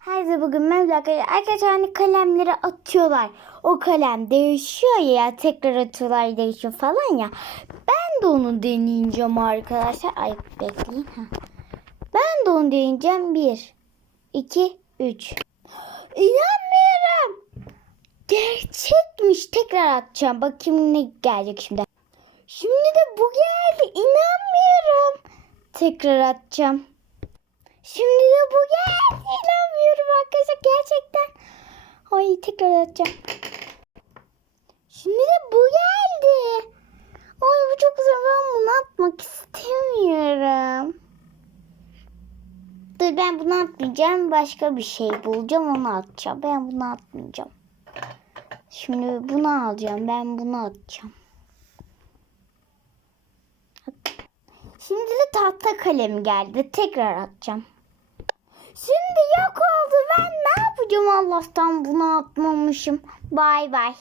Herkese bugün merhaba arkadaşlar. Hani kalemleri atıyorlar. O kalem değişiyor ya tekrar atıyorlar değişiyor falan ya. Ben de onu deneyeceğim arkadaşlar. Ay bekleyin. Ha. Ben de onu deneyeceğim. Bir, iki, üç. İnanmıyorum. Gerçekmiş. Tekrar atacağım. Bakayım ne gelecek şimdi. Şimdi de bu geldi. İnanmıyorum. Tekrar atacağım. Şimdi de bu geldi. İnanmıyorum arkadaşlar gerçekten. Tekrar atacağım. Şimdi de bu geldi. Ay bu çok güzel. Ben bunu atmak istemiyorum. Dur ben bunu atmayacağım. Başka bir şey bulacağım onu atacağım. Ben bunu atmayacağım. Şimdi bunu alacağım. Ben bunu atacağım. Şimdi de tahta kalem geldi. Tekrar atacağım. Şimdi yok oldu. Allah'tan bunu atmamışım. Bay bay.